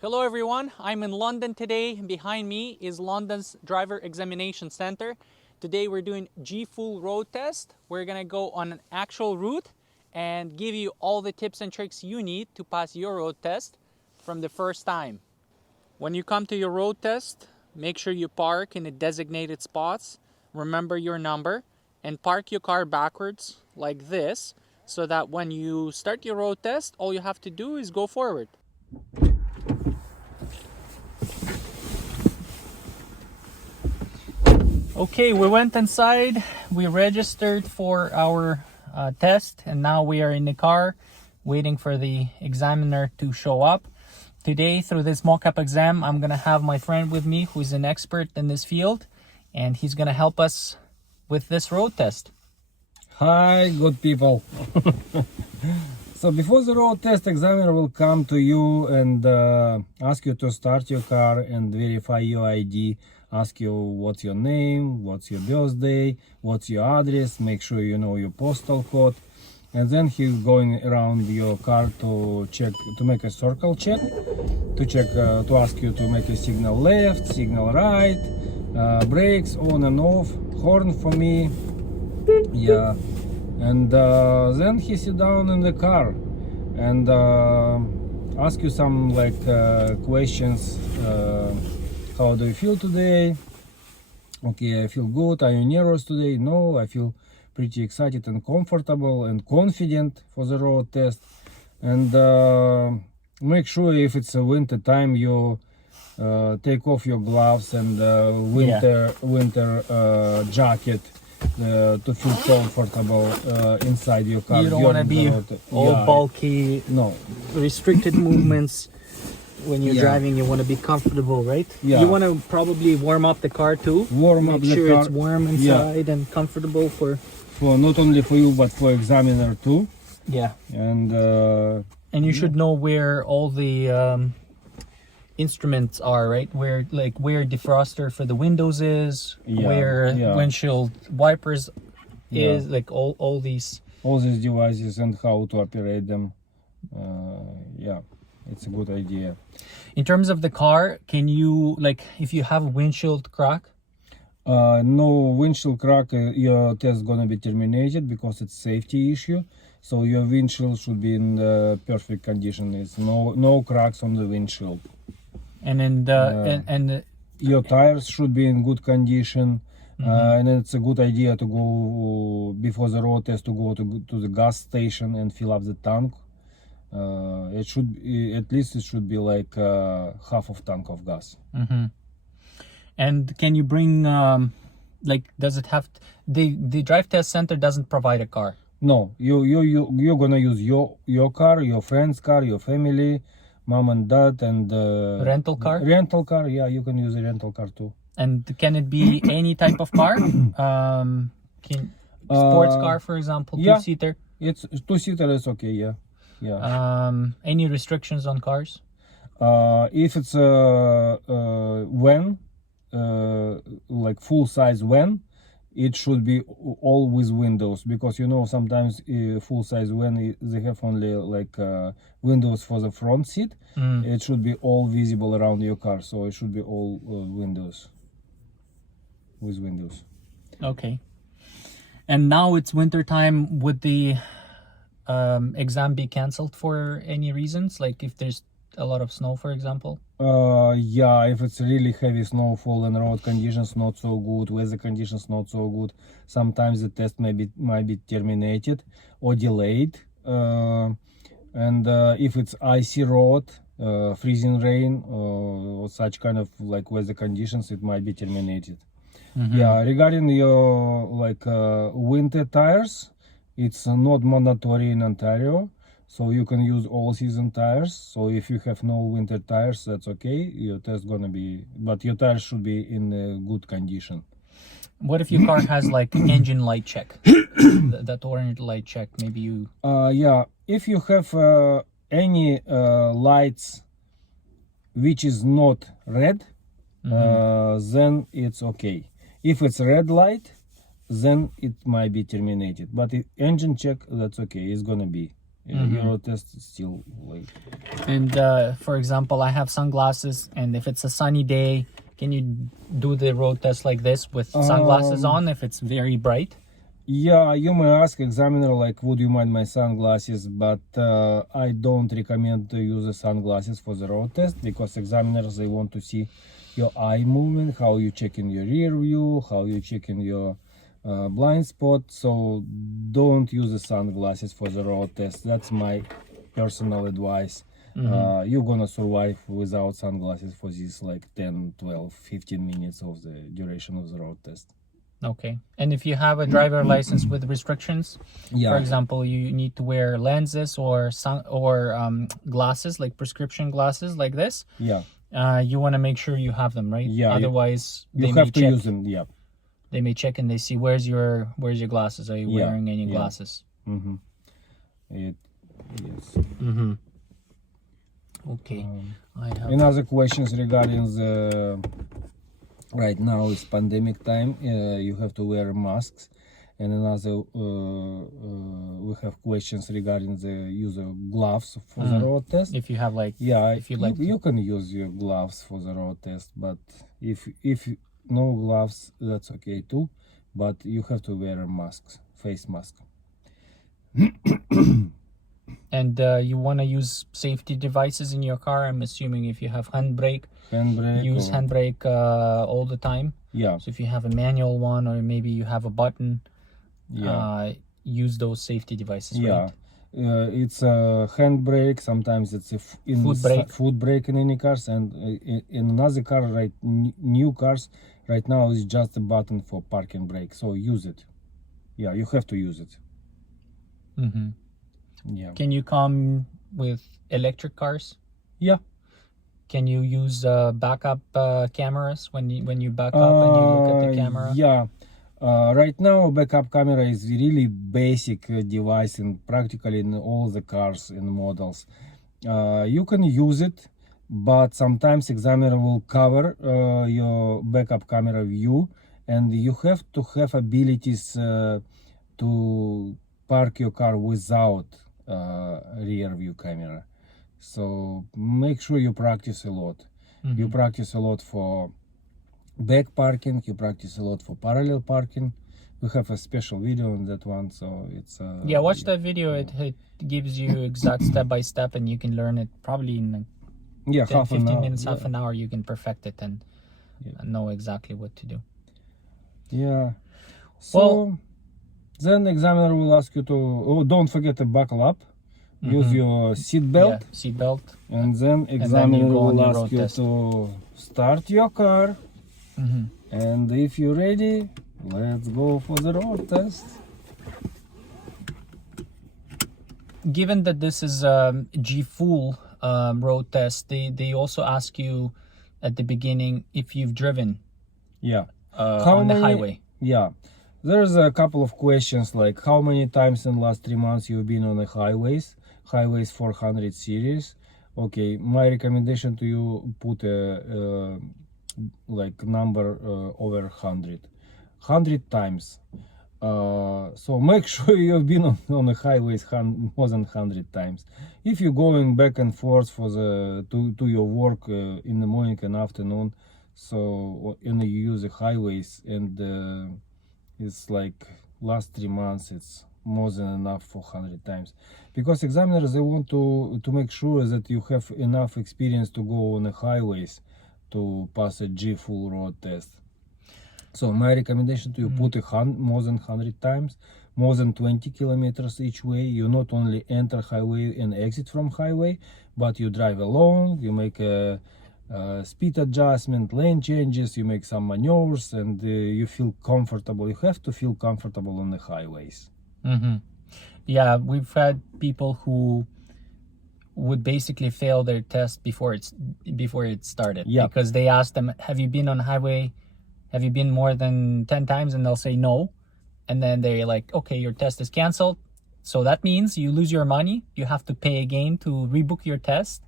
Hello everyone, I'm in London today. Behind me is London's Driver Examination Center. Today we're doing G-Full road test. We're gonna go on an actual route and give you all the tips and tricks you need to pass your road test from the first time. When you come to your road test, make sure you park in the designated spots, remember your number, and park your car backwards like this so that when you start your road test, all you have to do is go forward. Okay, we went inside, we registered for our test, and now we are in the car waiting for the examiner to show up. Today, through this mock-up exam, I'm gonna have my friend with me who's an expert in this field, and he's gonna help us with this road test. Hi, good people. So before the road test, examiner will come to you and ask you to start your car and verify your ID. Ask you what's your name, what's your birthday, what's your address, make sure you know your postal code. And then he's going around your car to check, to make a circle check, to ask you to make a signal left, signal right, brakes on and off, horn for me. Yeah. And then he sit down in the car and ask you some like questions. How do you feel today? Okay, I feel good. Are you nervous today? No, I feel pretty excited and comfortable and confident for the road test. And make sure if it's a winter time, you take off your gloves and winter jacket to feel comfortable inside your car. You don't want to be all bulky, restricted movements. When you're driving, you want to be comfortable, right? Yeah. You want to probably warm up the car too. Make sure it's warm inside and comfortable for not only for you but for examiner too. Yeah. And you should know where all the instruments are, right? Where defroster for the windows is, where windshield wipers is, like all these devices and how to operate them. It's a good idea. In terms of the car, can you, like, if you have a windshield crack? No windshield crack, your test is gonna be terminated because it's safety issue. So your windshield should be in perfect condition. It's no cracks on the windshield. And then your tires should be in good condition. And it's a good idea to go before the road test to go to the gas station and fill up the tank. It should at least it should be like half of tank of gas. And can you bring does it have the drive test center doesn't provide a car? No, you're gonna use your car, your friend's car, your family, mom and dad, and rental car. Yeah, you can use a rental car too. And can it be any type of car? Sports car, for example, two-seater. It's two-seater is okay. Yeah. Any restrictions on cars? If it's a van, like full-size van, it should be all with windows, because sometimes full-size van they have only like windows for the front seat. It should be all visible around your car, so it should be all windows with windows. Okay. And now it's winter time. Would the exam be cancelled for any reasons, like if there's a lot of snow, for example? If it's really heavy snowfall and road conditions not so good, weather conditions not so good, sometimes the test might be terminated or delayed. And if it's icy road, freezing rain, or such kind of like weather conditions, it might be terminated. Regarding your winter tires, it's not mandatory in Ontario, so you can use all season tires. So if you have no winter tires, that's okay. Your test but your tires should be in good condition. What if your car has like engine light check? that orange light check, maybe you... if you have any lights which is not red, then it's okay. If it's red light, then it might be terminated. But if engine check, that's okay, it's gonna be. Your road test is still like. And for example, I have sunglasses, and if it's a sunny day, can you do the road test like this with sunglasses on if it's very bright? Yeah, you may ask examiner like, would you mind my sunglasses? But I don't recommend to use the sunglasses for the road test, because examiners, they want to see your eye movement, how you check in your rear view, how you check in your blind spot. So don't use the sunglasses for the road test. That's my personal advice. You're gonna survive without sunglasses for this like 10, 12, 15 minutes of the duration of the road test. Okay. And if you have a driver license with restrictions, for example, you need to wear lenses or glasses, like prescription glasses like this. You want to make sure you have them, right? Otherwise, you have to use them. They may check and they see where's your glasses. Are you wearing any glasses? Yes. Okay. I have Another questions regarding the right now is pandemic time. You have to wear masks, and another we have questions regarding the use of gloves for the road test. if you have like if you like, you can use your gloves for the road test, but if no gloves, that's okay too, but you have to wear a mask, face mask. And you want to use safety devices in your car. I'm assuming if you have handbrake, use handbrake all the time. So if you have a manual one, or maybe you have a button, use those safety devices. Right? It's a handbrake. Sometimes it's a foot brake in any cars, and in another car, right, new cars right now is just a button for parking brake. So use it. You have to use it. Can you come with electric cars? Can you use backup cameras when you back up and you look at the camera? Right now backup camera is really basic device and practically in all the cars and models. You can use it, but sometimes examiner will cover your backup camera view, and you have to have abilities to park your car without rear view camera. So make sure you practice a lot. You practice a lot for back parking, you practice a lot for parallel parking. We have a special video on that one, so it's watch that video. It gives you exact step by step, and you can learn it probably in 10, 15 minutes, half an hour. You can perfect it and know exactly what to do. So then examiner will ask you to don't forget to buckle up, use your seat belt, and then examiner will ask you to start your car. And if you're ready, let's go for the road test. Given that this is a G-Full road test, they also ask you at the beginning if you've driven on the highway. There's a couple of questions like how many times in the last 3 months you've been on the highways 400 series. Okay, my recommendation to you, put a like number over 100 times. So make sure you've been on the highways more than 100 times. If you're going back and forth for to your work in the morning and afternoon, so and you use the highways, and it's like last 3 months, it's more than enough for 100 times, because examiners, they want to make sure that you have enough experience to go on the highways to pass a G-Full road test. So my recommendation to you, put more than 100 times, more than 20 kilometers each way. You not only enter highway and exit from highway, but you drive along, you make a speed adjustment, lane changes, you make some maneuvers, and you feel comfortable. You have to feel comfortable on the highways. Yeah, we've had people who would basically fail their test before it started, because they asked them, have you been on highway, have you been more than 10 times, and they'll say no, and then they're like, okay, your test is canceled, so that means you lose your money, you have to pay again to rebook your test,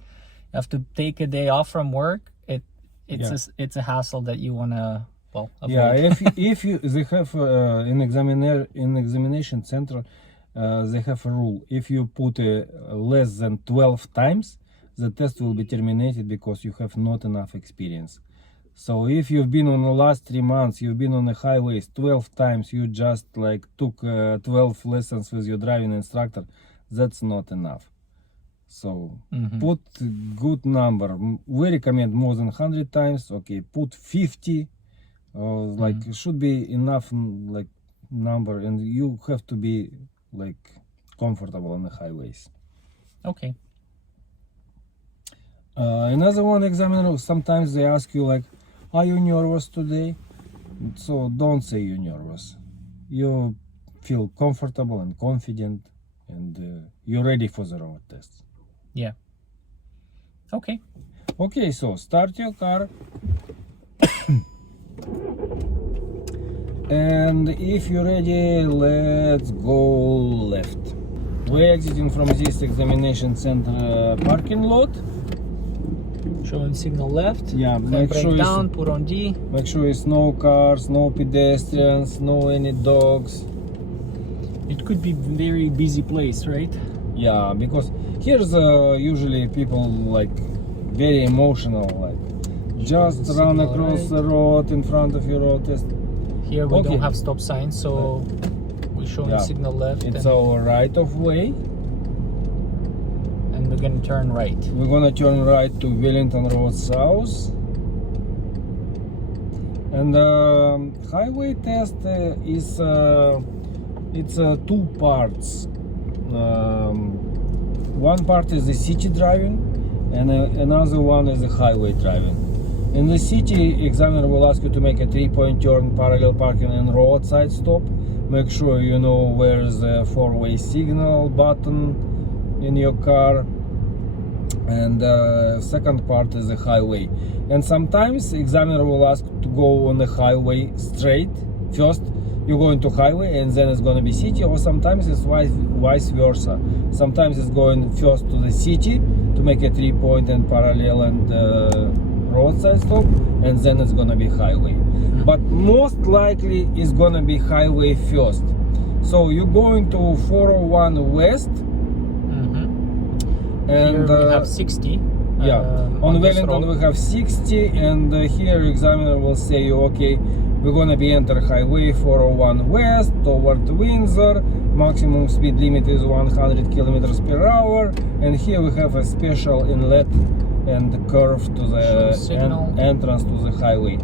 you have to take a day off from work. It's a hassle that you want to avoid. If you they have in examination center, they have a rule. If you put less than 12 times, the test will be terminated because you have not enough experience. So if you've been on the last 3 months, you've been on the highways 12 times, you just like took 12 lessons with your driving instructor, that's not enough. So put good number. We recommend more than 100 times. Okay, put 50. Like it should be enough like number, and you have to be like comfortable on the highways. Okay. Another one, examiner, sometimes they ask you like, are you nervous today? So don't say you're nervous. You feel comfortable and confident, and you're ready for the road test. Yeah. Okay. Okay, so start your car. And if you're ready, let's go left. We're exiting from this examination center parking lot. Showing signal left. Yeah, make Brake sure down, put on D. make sure it's no cars, no pedestrians, no any dogs. It could be very busy place, right? Yeah, because here's usually people like very emotional, like just run signal across right. the road in front of your road test. Here we Okay. don't have stop signs, so we're showing Yeah. signal left, It's and our right of way. we're gonna turn right. We're gonna turn right to Wellington Road South. And highway test is it's two parts. One part is the city driving, and another one is the highway driving. In the city, examiner will ask you to make a 3-point turn, parallel parking, and roadside stop. Make sure you know where's the 4-way signal button in your car. And second part is the highway. And sometimes examiner will ask to go on the highway straight first. You go into highway and then it's going to be city, or sometimes it's vice versa. Sometimes it's going first to the city to make a 3-point and parallel and roadside stop, and then it's going to be highway. But most likely it's going to be highway first. So you're going to 401 West. And Here we have 60. Yeah, on this Wellington road. we have 60, and here examiner will say, okay, we're gonna be enter highway 401 West toward Windsor. Maximum speed limit is 100 kilometers per hour, and here we have a special inlet and curve to the entrance to the highway.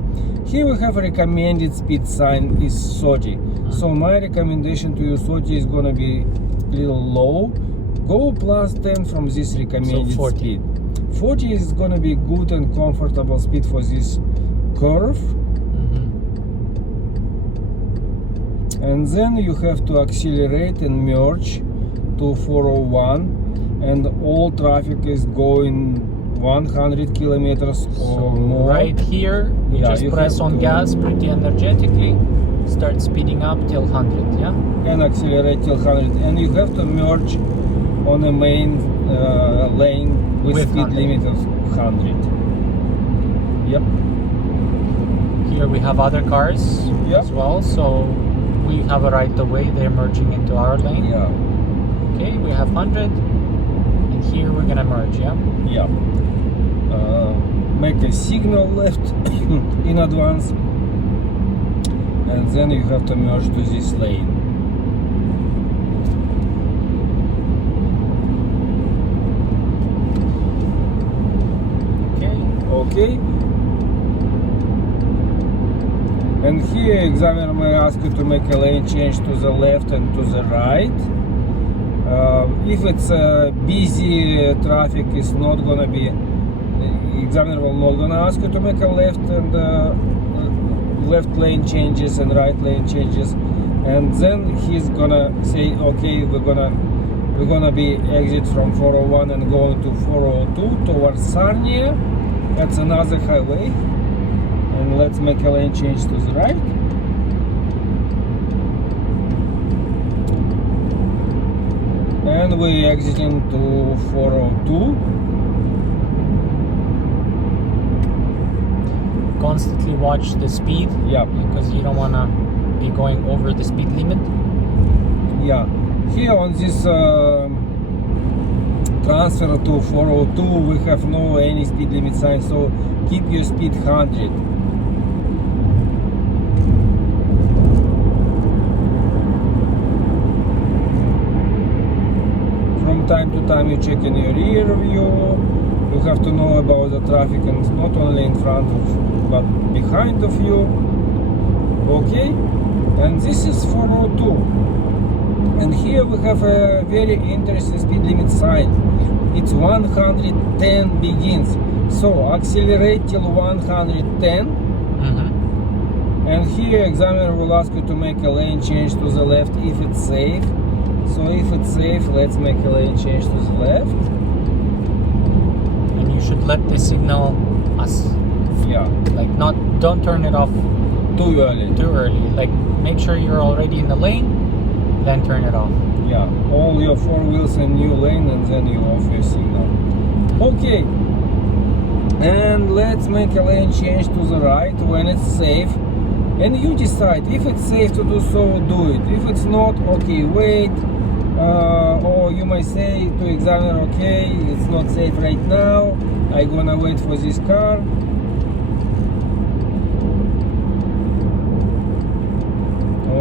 Here we have a recommended speed sign is 30. So my recommendation to you, 30 is gonna be a little low. Go plus 10 from this recommended So 40. speed. 40 is gonna be good and comfortable speed for this curve. And then you have to accelerate and merge to 401, and all traffic is going 100 kilometers or more. Right here, we Yeah, just you press have on to- gas pretty energetically, start speeding up till 100, yeah? And accelerate till 100, and you have to merge on the main lane with speed 100. limit of 100. Yep. Here we have other cars Yep. as well, so we have a right of way, they're merging into our lane. Yeah. Okay, we have 100, and here we're gonna merge, yeah? Yeah. Make a signal left in advance, and then you have to merge to this lane. Okay. And here examiner may ask you to make a lane change to the left and to the right. If it's busy traffic, is not gonna be, examiner will not gonna ask you to make a left and left lane changes and right lane changes, and then he's gonna say, okay, we're gonna be exit from 401 and going to 402 towards Sarnia. That's another highway, and let's make a lane change to the right. And we're exiting to 402. Constantly watch the speed, Yeah, because you don't wanna be going over the speed limit. yeah. Here on this transfer to 402 we have no any speed limit sign, so keep your speed 100. From time to time you check in your rear view. You have to know about the traffic, and not only in front of but behind of you. Okay, and this is 402, and here we have a very interesting speed limit sign. It's 110 begins, so accelerate till 110. And here examiner will ask you to make a lane change to the left if it's safe. So if it's safe, let's make a lane change to the left. And you should let the signal us. Yeah. Like don't turn it off Too early. too early. Like make sure you're already in the lane, then turn it off. Yeah. All your four wheels in new lane, and then you off your signal. Okay. And let's make a lane change to the right when it's safe. And you decide if it's safe to do so, do it. If it's not, okay, wait. Or you might say to examiner, okay, it's not safe right now. I'm gonna wait for this car.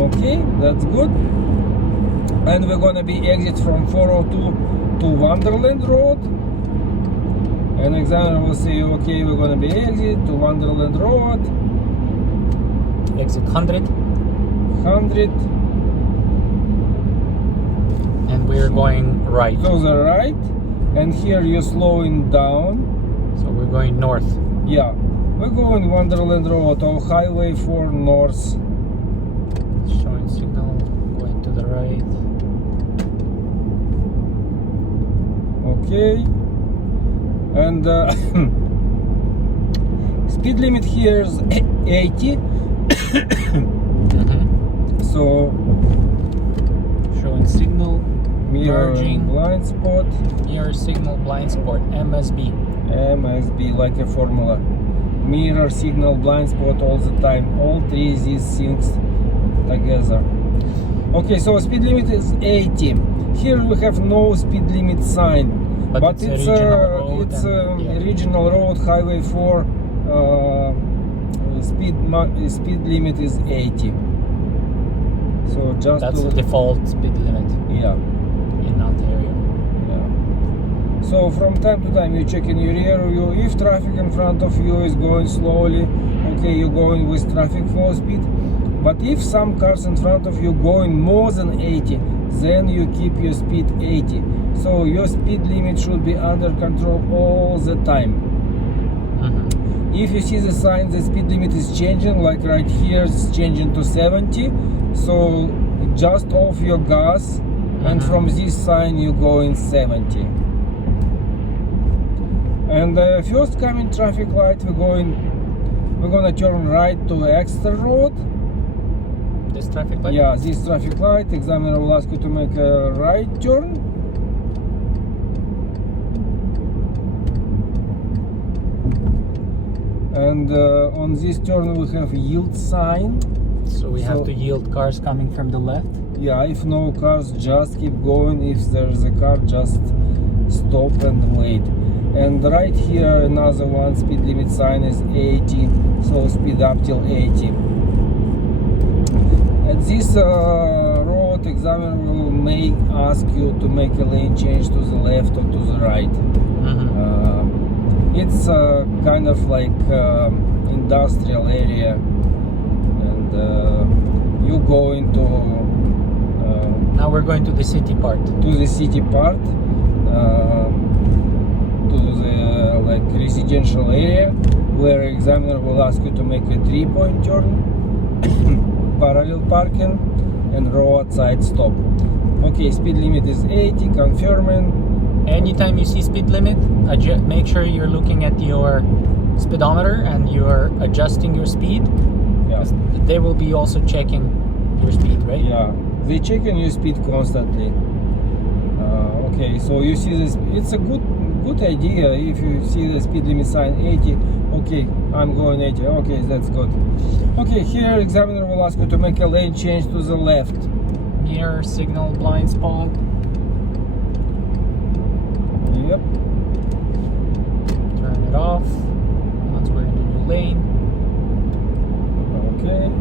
Okay, that's good. And we're gonna be exit from 402 to Wonderland Road. And examiner will say, okay, we're gonna be exit to Wonderland Road. Exit 100. 100 And we're going right. to the right, and here you're slowing down. So we're going north. Yeah, we're going Wonderland Road or Highway 4 North. Showing signal, going to the right. Okay, and speed limit here is 80. So Showing signal, mirror merging, blind spot, mirror signal, blind spot, MSB. MSB, like a formula. Mirror signal, blind spot all the time. All three these things together. Okay, so speed limit is 80. Here we have no speed limit sign, but it's a regional road, Highway 4. Speed limit is 80. So just That's the default speed limit yeah. in Ontario. Yeah. So from time to time you check in your rear view. If traffic in front of you is going slowly, okay, you're going with traffic flow speed. But if some cars in front of you going more than 80, then you keep your speed 80. So your speed limit should be under control all the time. If you see the sign the speed limit is changing, like right here it's changing to 70, so just off your gas, and from this sign you go in 70. And the first coming traffic light we're gonna turn right to Exeter Road. This traffic light? Yeah, this traffic light. Examiner will ask you to make a right turn. And on this turn we have yield sign. So we have to yield cars coming from the left. Yeah, if no cars, just keep going. If there's a car, just stop and wait. And right here another one, speed limit sign is 80, so speed up till 80. At this road, examiner will ask you to make a lane change to the left or to the right. It's kind of like industrial area, and you go into Now we're going to the city part. to the city part, to the like residential area, where examiner will ask you to make a 3-point turn, parallel parking, and roadside stop. Okay, speed limit is 80, confirming. Anytime you see speed limit, make sure you're looking at your speedometer and you're adjusting your speed. Yeah. They will be also checking your speed, right? Yeah, they checking your speed constantly. Okay, so you see this. It's a good idea if you see the speed limit sign 80. Okay, I'm going 80. Okay, that's good. Okay, here examiner will ask you to make a lane change to the left. here, signal blind spot. Yep. Turn it off once we're in the new lane. Okay.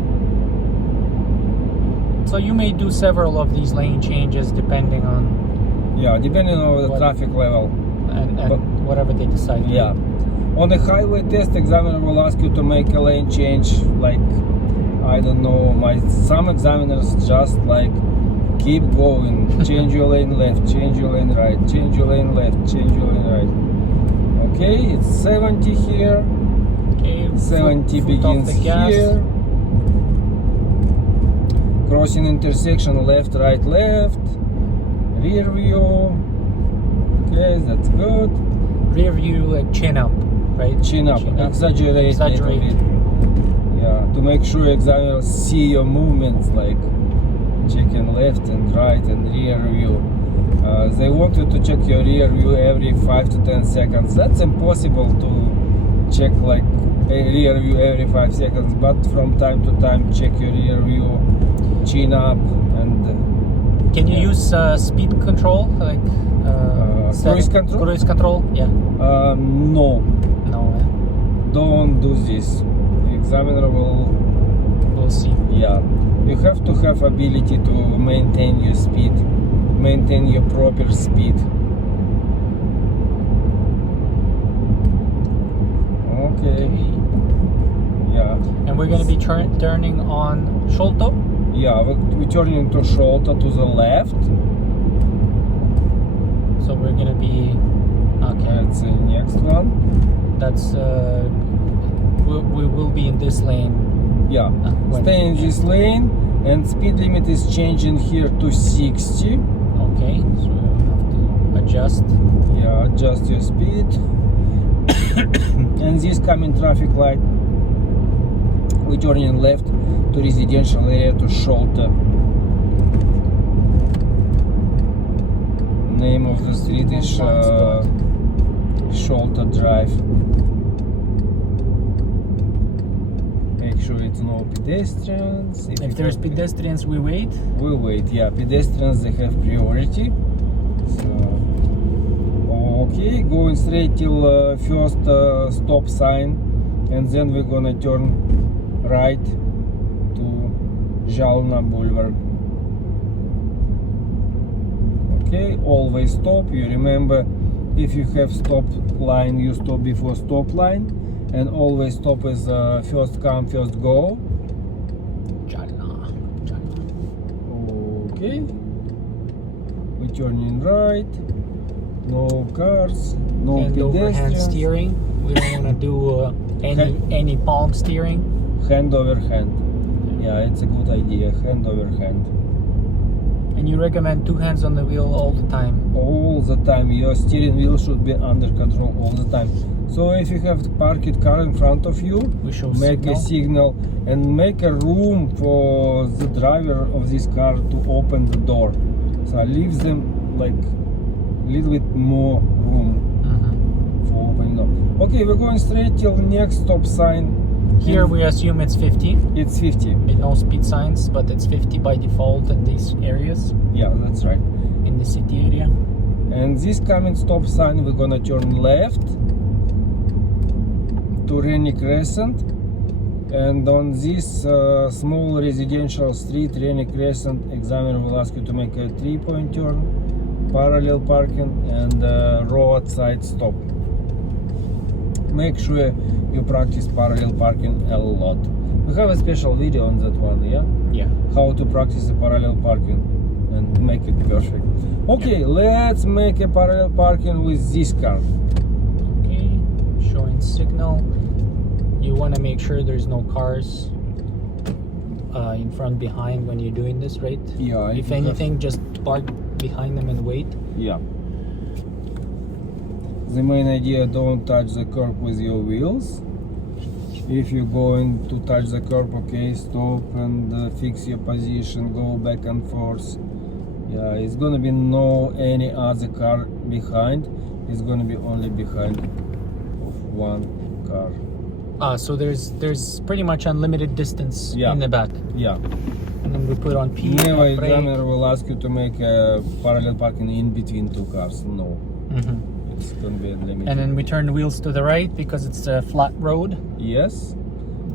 So you may do several of these lane changes depending on Yeah, depending on the What- traffic level. and But- whatever they decide. to Yeah. do. On the highway test, examiner will ask you to make a lane change. Like, I don't know, some examiners just like keep going. Change your lane left, change your lane right, change your lane left, change your lane right. Okay, it's 70 here. Okay, 70 foot off begins the gas. here. Crossing intersection, left, right, left. Rear view. Okay, that's good. Rear view, like chin up, right? Chin up, exaggerate. Exaggerate. Little bit. Yeah, to make sure examiners see your movements, like checking left and right and rear view. They want you to check your rear view every 5 to 10 seconds. That's impossible to check like a rear view every 5 seconds, but from time to time check your rear view, chin up, and Can you Yeah. use speed control, like cruise control? Cruise control, yeah. no, No, don't do this. The examiner will. we'll see. Yeah, you have to have ability to maintain your speed, maintain your proper speed. Okay. Yeah. And we're gonna be turning on Sholto. Yeah, we're turning into shoulder to the left. So we're gonna be okay. That's the next one. That's we will be in this lane. Yeah. when- Stay in this lane, and speed limit is changing here to 60. Okay, so we have to adjust. Yeah, adjust your speed. And this coming traffic light, we turning left to residential area to shoulder. Name of the street is Blind spot. Shoulder Drive. Make sure it's no pedestrians. If you there's have- pedestrians, we wait. we'll wait. Yeah, pedestrians, they have priority. So, okay, going straight till first stop sign, and then we're gonna turn right to Jalna Boulevard. Okay, always stop. You remember, if you have stop line, you stop before stop line, and always stop is first come, first go. Jalna. Okay. We turning right. No cars. No Hand over hand pedestrians. steering. We don't want to do any palm steering. Hand over hand. Yeah, it's a good idea. Hand over hand. And you recommend 2 hands on the wheel all the time. All the time. Your steering wheel should be under control all the time. So if you have parked car in front of you, We show make signal. a signal and make a room for the driver of this car to open the door. So leave them like a little bit more room for opening door. Okay, we're going straight till next stop sign. Here And we assume it's 50. it's 50. With no speed signs, but it's 50 by default in these areas, Yeah, that's right. in the city area. And this coming stop sign, we're gonna turn left to Rennie Crescent. And on this small residential street, Rennie Crescent, examiner will ask you to make a 3-point turn, parallel parking, and roadside stop. Make sure you practice parallel parking a lot. We have a special video on that one, yeah? Yeah. How to practice the parallel parking and make it perfect. Okay, let's make a parallel parking with this car. Okay. Showing signal. You want to make sure there's no cars in front, behind when you're doing this, right? Yeah. If anything, just park behind them and wait. Yeah. The main idea, don't touch the curb with your wheels. If you're going to touch the curb, okay, stop and fix your position, go back and forth. Yeah, it's gonna be no any other car behind. It's gonna be only behind of one car. So there's pretty much unlimited distance Yeah. in the back. Yeah. and then we put on P. Never and brake. examiner will ask you to make a parallel parking in between two cars. No, it's gonna be limited. And then we turn the wheels to the right because it's a flat road. Yes.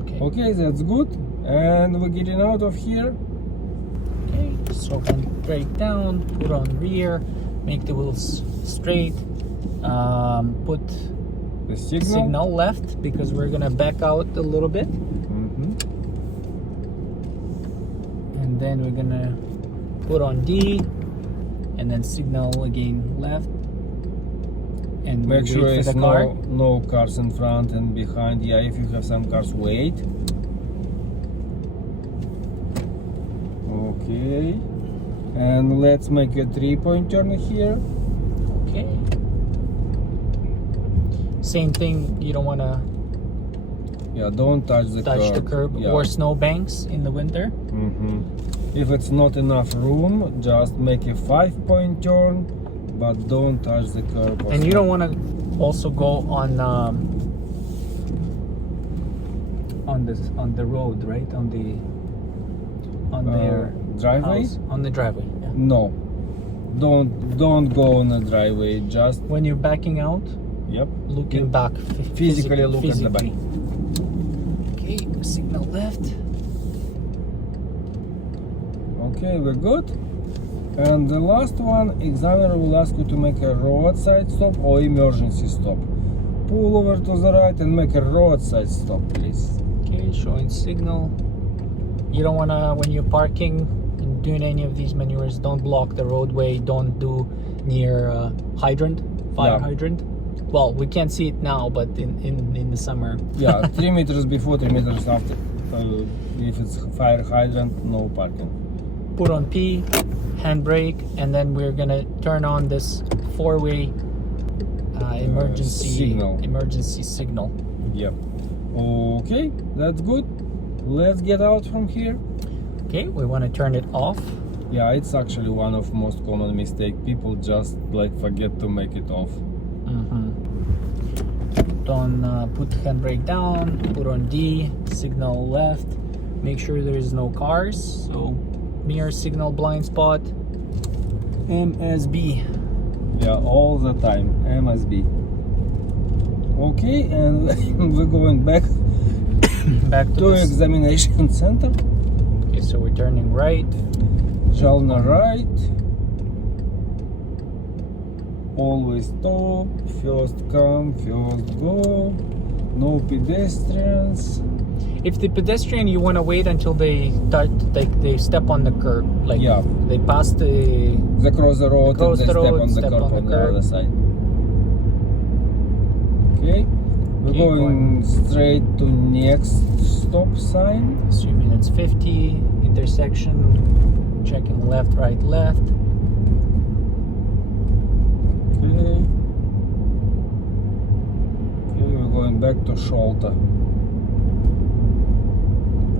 Okay. Okay, that's good. And we're getting out of here. Okay, so then brake down, put on rear, make the wheels straight, put The signal. signal left because we're gonna back out a little bit, and then we're gonna put on D, and then signal again left, and Make wait sure for there's the car. no cars in front and behind. Yeah, if you have some cars, wait. Okay. And let's make a 3-point turn here. Okay. Same thing. You don't want to Yeah, don't touch the touch the curb Yeah. or snow banks in the winter. If it's not enough room, just make a 5-point turn, but don't touch the curb. And you don't want to also go on the road, right? On their driveway. house, on the driveway. Yeah. No, don't go on the driveway. Just When you're backing out, yep. looking back, Physically look at the back. Okay, signal left. Okay, we're good. And the last one, examiner will ask you to make a roadside stop or emergency stop. Pull over to the right and make a roadside stop, please. Okay, showing signal. You don't want to, when you're parking and doing any of these maneuvers, don't block the roadway. Don't do near hydrant, fire Yeah. hydrant. Well, we can't see it now, but in the summer. Yeah, 3 meters before, 3 meters after. If it's fire hydrant, no parking. Put on P, handbrake, and then we're gonna turn on this four-way emergency signal. Yep. Okay, that's good. Let's get out from here. Okay, we want to turn it off. Yeah, it's actually one of most common mistake. People just like forget to make it off. Don't put handbrake down. Put on D, signal left. Make sure there is no cars. So mirror signal blind spot. MSB. Yeah, all the time. MSB. Okay, and we're going back Back to to this. examination center. Okay, so we're turning right. Jalna right. Always stop. First come, first go. No pedestrians. If the pedestrian, you want to wait until they step on the curb. Like Yeah. they pass the. They cross the road Cross and they the step road, on the step curb on the on the curb. other side. Okay, we're Keep going straight to next stop sign. Assuming it's 50 intersection. Checking left, right, left. Okay. Okay, we're going back to Sholta.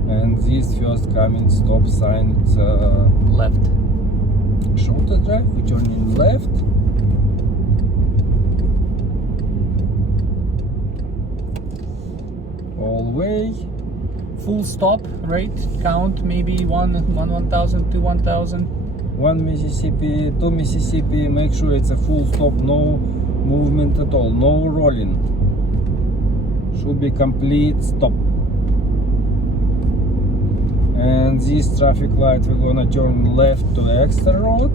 And this first coming stop sign, it's Left. Sholta Drive. We're turning left. All way. Full stop, right? Count maybe 1,000 to 1,000. 1 Mississippi, 2 Mississippi. Make sure it's a full stop, no movement at all, no rolling. Should be complete stop. And this traffic light, we're gonna turn left to Exeter Road.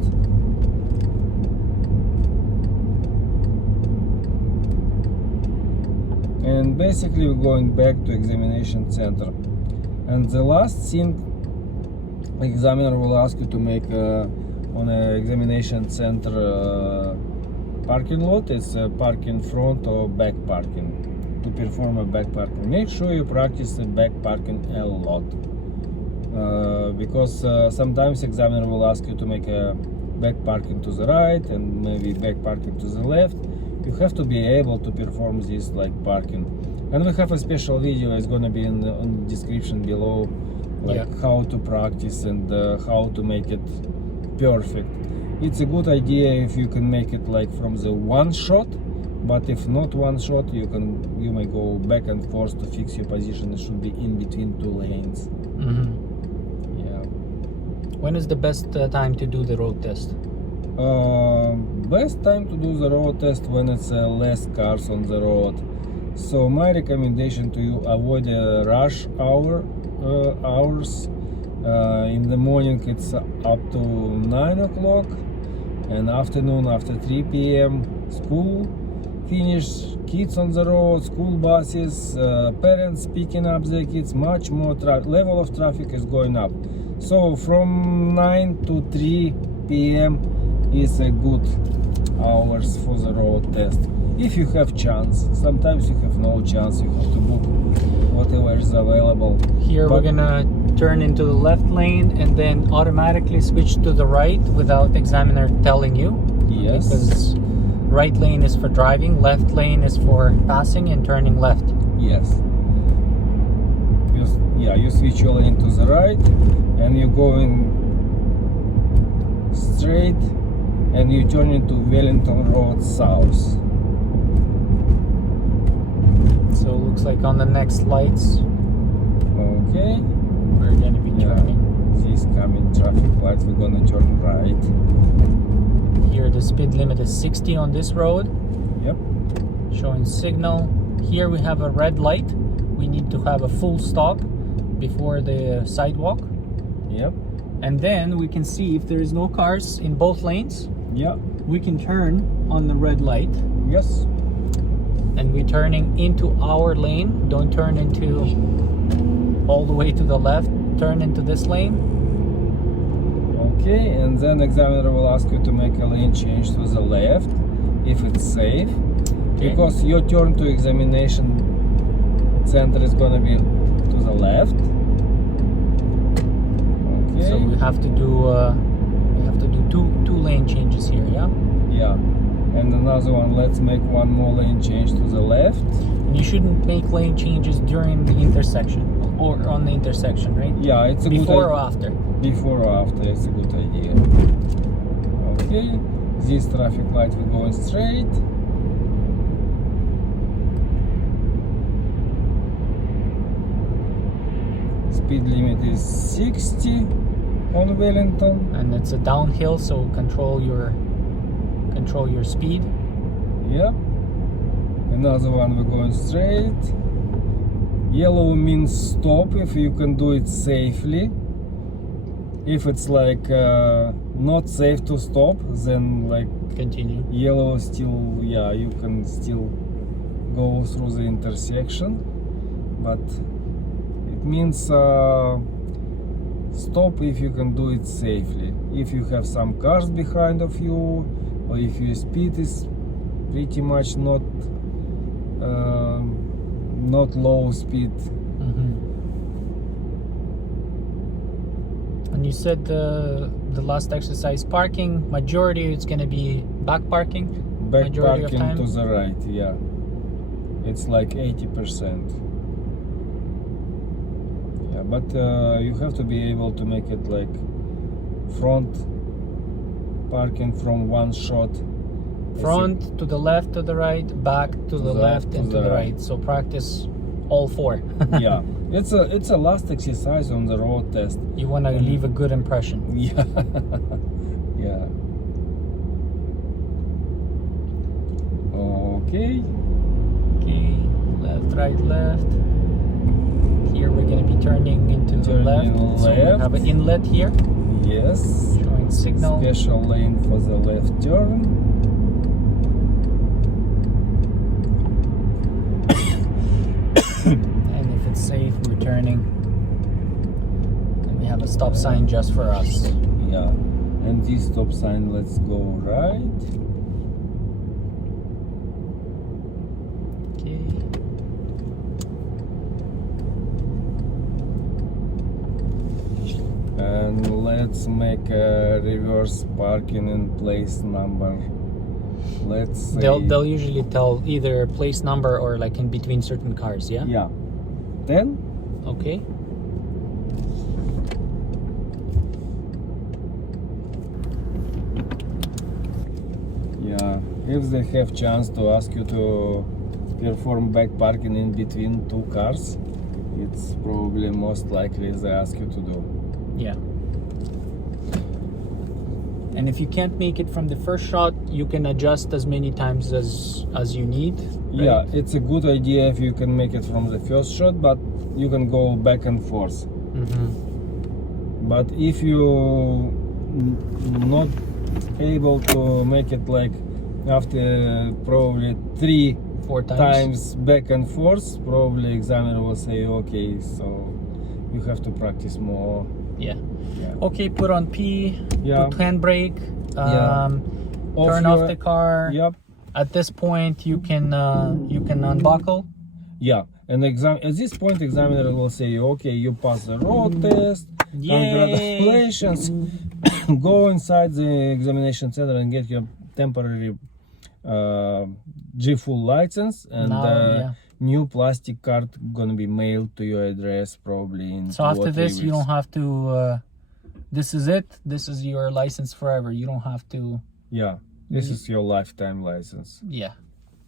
And basically we're going back to examination center. And the last thing, examiner will ask you to make on an examination center parking lot. It's parking front or back parking. To perform a back parking, make sure you practice the back parking a lot. Because sometimes examiner will ask you to make a back parking to the right and maybe back parking to the left. You have to be able to perform this like parking. And we have a special video, it's gonna be in the description below, like how to practice and how to make it perfect. It's a good idea if you can make it like from the one shot, but if not one shot, you may go back and forth to fix your position. It should be in between two lanes. Yeah. When is the best time to do the road test? Best time to do the road test when it's less cars on the road. So my recommendation to you, avoid rush hours. In the morning it's up to 9 o'clock, and afternoon after 3 p.m. school finish, kids on the road, school buses, parents picking up their kids, much more level of traffic is going up. So from 9 to 3 p.m. is a good hours for the road test. If you have chance, sometimes you have no chance, you have to book whatever is available. Here we're gonna turn into the left lane and then automatically switch to the right without examiner telling you. Yes. Because right lane is for driving, left lane is for passing and turning left. Yes. You switch your lane to the right and you're going straight and you turn into Wellington Road South. So it looks like on the next lights Okay. we're gonna be turning. This coming traffic lights, we're gonna turn right. Here the speed limit is 60 on this road. Yep. Showing signal. Here we have a red light. We need to have a full stop before the sidewalk. Yep. And then we can see if there is no cars in both lanes, Yeah. we can turn on the red light. Yes. And we're turning into our lane. Don't turn into all the way to the left. Turn into this lane. Okay, and then examiner will ask you to make a lane change to the left if it's safe. Okay. Because your turn to examination center is gonna be to the left. Okay. So we have to do two lane changes here, yeah? Yeah. And another one, let's make one more lane change to the left. And you shouldn't make lane changes during the intersection or on the intersection, right? Yeah, it's a Before good or after? Before or after, it's a good idea. Okay, this traffic light we're going straight. Speed limit is 60 on Wellington. And it's a downhill, so control your speed. Yep. Another one we're going straight. Yellow means stop if you can do it safely. If it's like not safe to stop, then like Continue. yellow still, yeah, you can still go through the intersection, but it means stop if you can do it safely. If you have some cars behind of you, or if your speed is pretty much not low speed. And you said the last exercise parking, majority it's going to be back parking? Back Majority of parking time? to the right, yeah. It's like 80%. Yeah, but you have to be able to make it like front parking from one shot. Front, to the left, to the right, back, to the left, and to the right. So practice all four. Yeah, it's a last exercise on the road test. You want to leave a good impression. Yeah. Yeah. Okay. Okay, left, right, left. Here we're going to be turning into the left. So we have an inlet here. Yes. Showing signal. Special lane for the left turn. And if it's safe, we're turning. And we have a stop sign just for us. Yeah. And this stop sign, let's go right. Okay. And let's make a reverse parking in place number. Let's say, They'll usually tell either place number or like in between certain cars, yeah? yeah, 10. Okay. Yeah, if they have chance to ask you to perform back parking in between two cars, it's probably most likely they ask you to do. Yeah. And if you can't make it from the first shot, you can adjust as many times as you need. Right? Yeah, it's a good idea if you can make it from the first shot, but you can go back and forth. But if you not able to make it like after probably 4 times back and forth, probably examiner will say, okay, so you have to practice more. Yeah. Okay, put on P, Yeah. put handbrake, Yeah. turn off the car. Yep. At this point, you can unbuckle. Yeah, and at this point, examiner will say, okay, you pass the road test. Yay. Congratulations. Go inside the examination center and get your temporary G full license, and new plastic card gonna be mailed to your address probably in So 2 after or 3 this, weeks. you don't have to. This is it. This is your license forever. You don't have to. Yeah, this is your lifetime license. Yeah.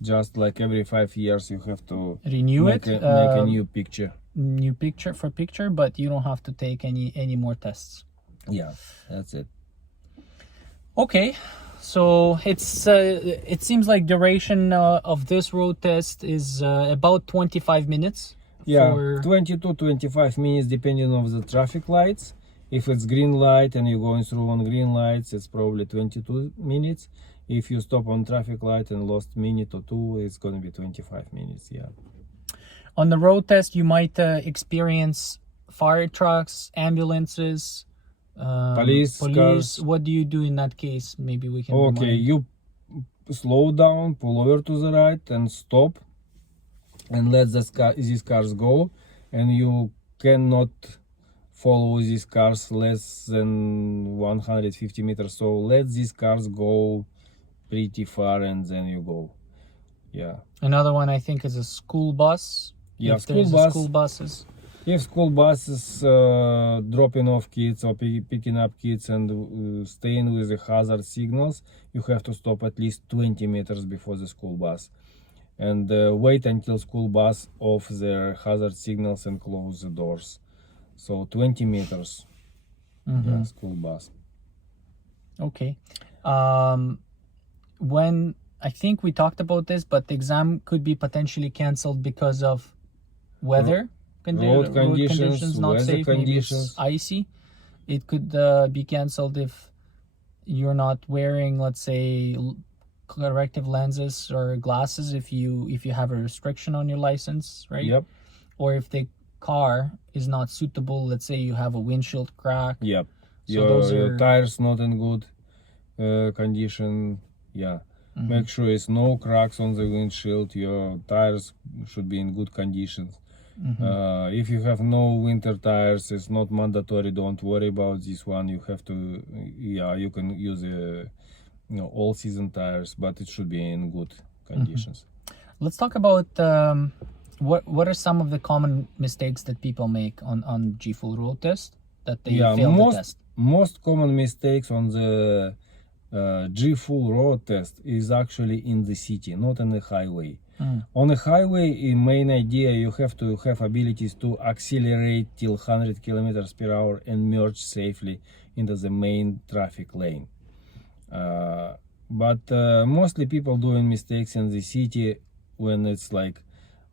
Just like every 5 years, you have to Renew make it. make a new picture. New picture, but you don't have to take any more tests. Yeah, that's it. Okay, so it seems like duration of this road test is about 25 minutes. Yeah, for... 20 to 25 minutes depending on the traffic lights. If it's green light and you're going through on green lights, it's probably 22 minutes. If you stop on traffic light and lost minute or two, it's going to be 25 minutes. Yeah. On the road test, you might experience fire trucks, ambulances, police cars. What do you do in that case? Maybe we can. Okay, you slow down, pull over to the right, and stop, and let these cars go. And you cannot follow these cars less than 150 meters. So let these cars go pretty far, and then you go. Yeah. Another one I think is a school bus. Yeah, if school buses. If school buses dropping off kids or picking up kids and staying with the hazard signals, you have to stop at least 20 meters before the school bus, and wait until school bus off their hazard signals and close the doors. So 20 meters. Yeah, school bus. Okay. When I think we talked about this, but the exam could be potentially canceled because of weather road conditions, not weather safe, maybe it's conditions. icy. It could be canceled if you're not wearing, let's say, corrective lenses or glasses if you have a restriction on your license, right? Yep. Or if the car is not suitable, let's say you have a windshield crack. Yep. So your tires not in good condition. Yeah. Make sure it's no cracks on the windshield. Your tires should be in good conditions. If you have no winter tires, it's not mandatory. Don't worry about this one. You have to, you can use all season tires, but it should be in good conditions. Let's talk about what are some of the common mistakes that people make on G Full road test that they fail the test. Most common mistakes on the G Full road test is actually in the city, not on the highway. On a highway, in main idea, you have to have abilities to accelerate till 100 kilometers per hour and merge safely into the main traffic lane. But mostly people doing mistakes in the city when it's like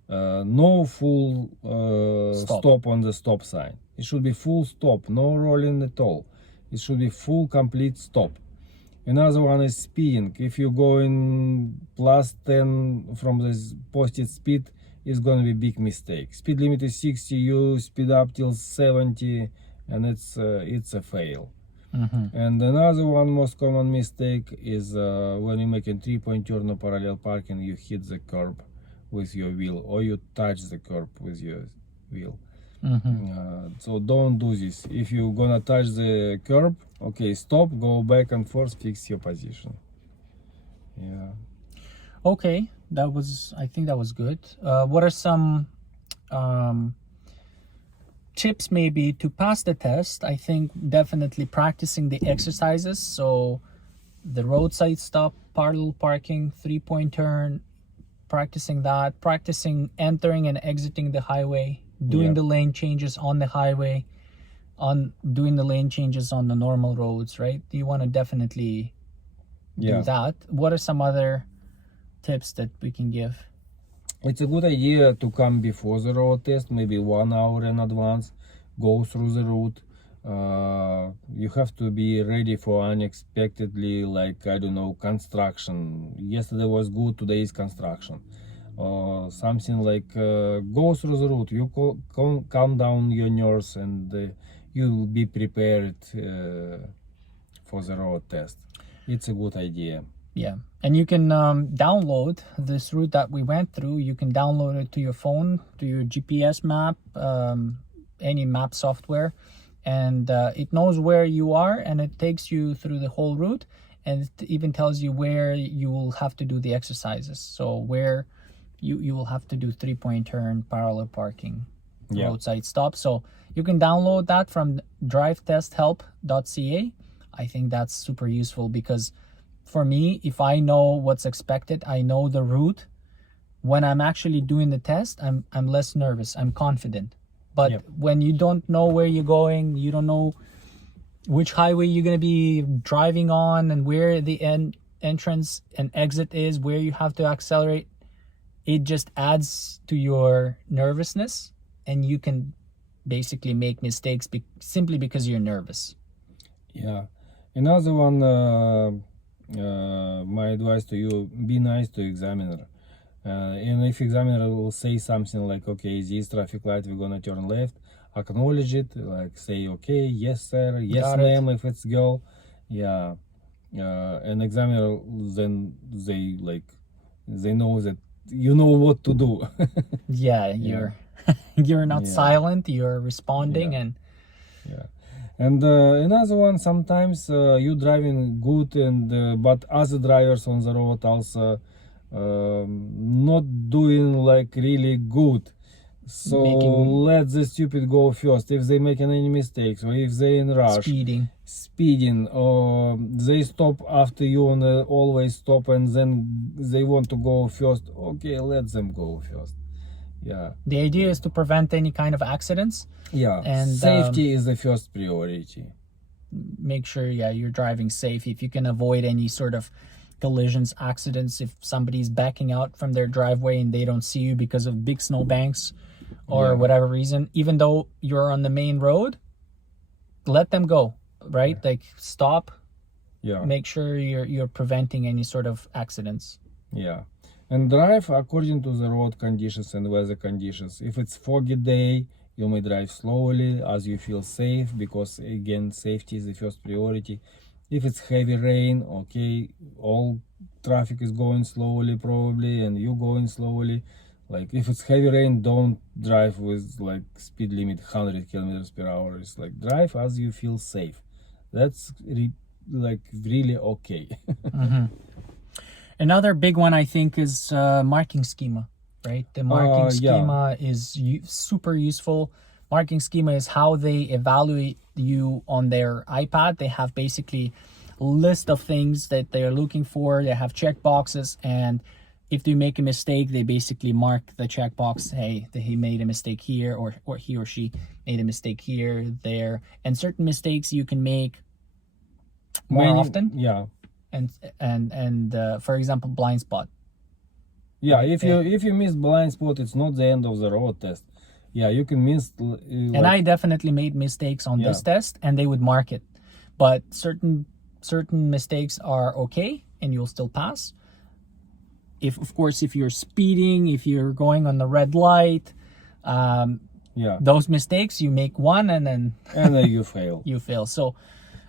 no full stop on the stop sign. It should be full stop, no rolling at all. It should be full complete stop. Another one is speeding. If you go in plus 10 from this posted speed, it's going to be big mistake. Speed limit is 60, you speed up till 70, and it's a fail. And another one most common mistake is when you make a 3-point turn or parallel parking, you hit the curb with your wheel, or you touch the curb with your wheel. So don't do this. If you're gonna touch the curb, okay, stop, go back and forth, fix your position. Yeah. Okay, I think that was good. What are some tips maybe to pass the test? I think definitely practicing the exercises. So the roadside stop, parallel parking, 3-point turn, practicing that, practicing entering and exiting the highway, doing the lane changes on the highway, on doing the lane changes on the normal roads, right? You want to definitely do that. What are some other tips that we can give? It's a good idea to come before the road test, maybe 1 hour in advance, go through the route. You have to be ready for unexpectedly, like, I don't know, construction. Yesterday was good, today is construction. Something like, go through the route, you calm down your nerves, and you'll be prepared for the road test. It's a good idea. Yeah, and you can download this route that we went through. You can download it to your phone, to your GPS map, any map software, and it knows where you are, and it takes you through the whole route, and it even tells you where you will have to do the exercises. So where you will have to do 3-point turn, parallel parking, roadside stop. So you can download that from drivetesthelp.ca. I think that's super useful because for me, if I know what's expected, I know the route, when I'm actually doing the test, I'm less nervous, I'm confident. But when you don't know where you're going, you don't know which highway you're going to be driving on and where the entrance and exit is, where you have to accelerate, it just adds to your nervousness, and you can basically make mistakes simply because you're nervous. Yeah. Another one, my advice to you, be nice to examiner. And if examiner will say something like, okay, this traffic light, we're gonna turn left, acknowledge it, like say, okay, yes sir, yes ma'am, if it's girl. Yeah. And examiner, then they know that you know what to do. Yeah, you're not silent, you're responding. And another one, sometimes you driving good, and but other drivers on the road also not doing like really good. So let the stupid go first. If they make any mistakes, or if they in rush, speeding, or they stop after you and always stop, and then they want to go first, okay, let them go first. Yeah. The idea is to prevent any kind of accidents. Yeah. And safety is the first priority. Make sure, you're driving safe. If you can avoid any sort of collisions, accidents, if somebody's backing out from their driveway and they don't see you because of big snowbanks or whatever reason, even though you're on the main road, let them go, right? Like stop. Yeah. Make sure you're preventing any sort of accidents. Yeah. And drive according to the road conditions and weather conditions. If it's foggy day, you may drive slowly as you feel safe, because again, safety is the first priority. If it's heavy rain, okay, all traffic is going slowly probably, and you going slowly. Like if it's heavy rain, don't drive with like speed limit 100 kilometers per hour. It's like drive as you feel safe. That's really okay. Another big one, I think, is marking schema, right? The marking schema is super useful. Marking schema is how they evaluate you on their iPad. They have basically a list of things that they're looking for. They have check boxes, and if you make a mistake, they basically mark the checkbox. Hey, he made a mistake here, or he or she made a mistake here, there. And certain mistakes you can make more often. Yeah. And for example, blind spot. Yeah, if you miss blind spot, it's not the end of the road test. Yeah, you can miss. And I definitely made mistakes on this test, and they would mark it. But certain mistakes are okay, and you'll still pass. Of course, if you're speeding, if you're going on the red light, those mistakes, you make one, and then you fail. You fail. So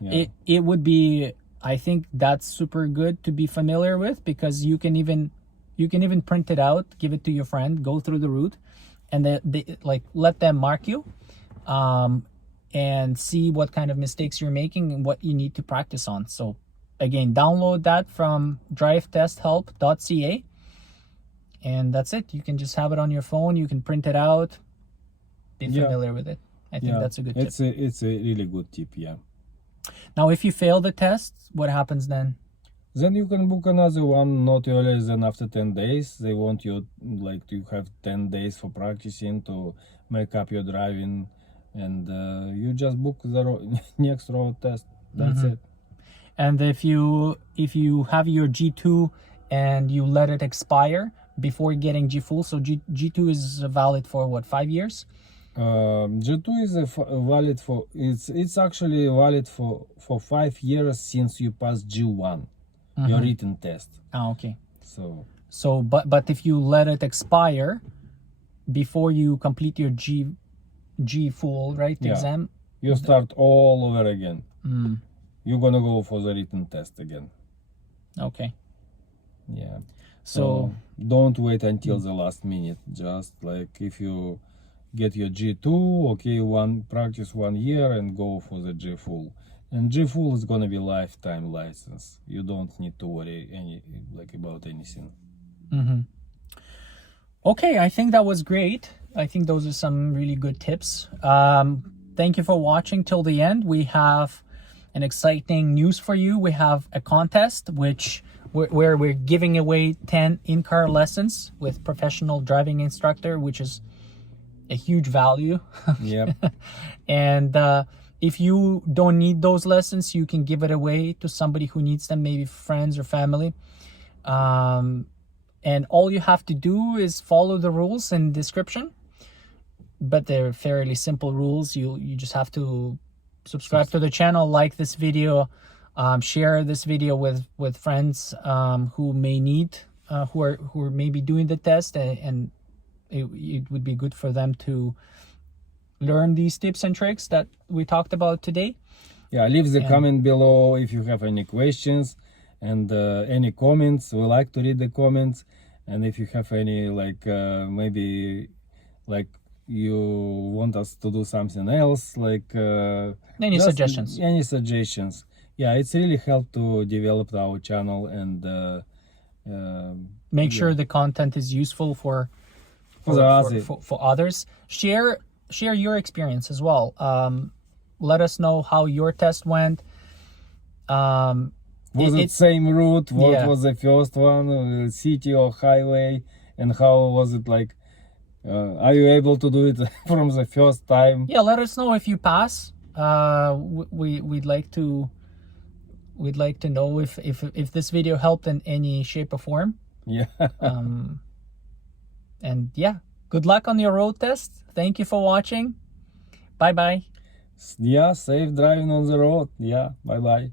it would be, I think that's super good to be familiar with, because you can even print it out, give it to your friend, go through the route, and they like let them mark you, and see what kind of mistakes you're making and what you need to practice on. So again, download that from drivetesthelp.ca, and that's it. You can just have it on your phone. You can print it out, be familiar with it. I think that's a good tip. It's a really good tip, yeah. Now, if you fail the test, what happens then? Then you can book another one not earlier than after 10 days. They want you to have 10 days for practicing, to make up your driving and you just book the next road test. That's it. And if you have your G2 and you let it expire before getting G full, so G2 is valid for what, 5 years? G2 is valid for it's actually valid for 5 years since you pass G1, your written test. Oh, okay. So but if you let it expire before you complete your G full, right, exam, you start all over again. You're gonna go for the written test again. Okay. Yeah. So don't wait until the last minute. Just like if you get your G2, okay, practice 1 year and go for the G full. And G full is gonna be lifetime license. You don't need to worry about anything. Okay, I think that was great. I think those are some really good tips. Thank you for watching till the end. We have an exciting news for you. We have a contest where we're giving away 10 in-car lessons with professional driving instructor, which is a huge value. Yep. And if you don't need those lessons, you can give it away to somebody who needs them, maybe friends or family. And all you have to do is follow the rules in description, but they're fairly simple rules. You just have to subscribe to the channel, like this video, share this video with friends who may need, who are maybe doing the test, and it would be good for them to learn these tips and tricks that we talked about today. Yeah, leave the comment below if you have any questions and any comments. We like to read the comments. And if you have any maybe you want us to do something else, any suggestions. Any suggestions. Yeah, it's really helped to develop our channel and make sure the content is useful for others. Share your experience as well. Let us know how your test went. Was it same route? What was the first one, city or highway, and how was it like? Are you able to do it from the first time? Yeah, let us know if you pass. We'd like to know if this video helped in any shape or form. Yeah. And yeah, good luck on your road test. Thank you for watching. Bye bye. Yeah, safe driving on the road. Yeah, bye bye.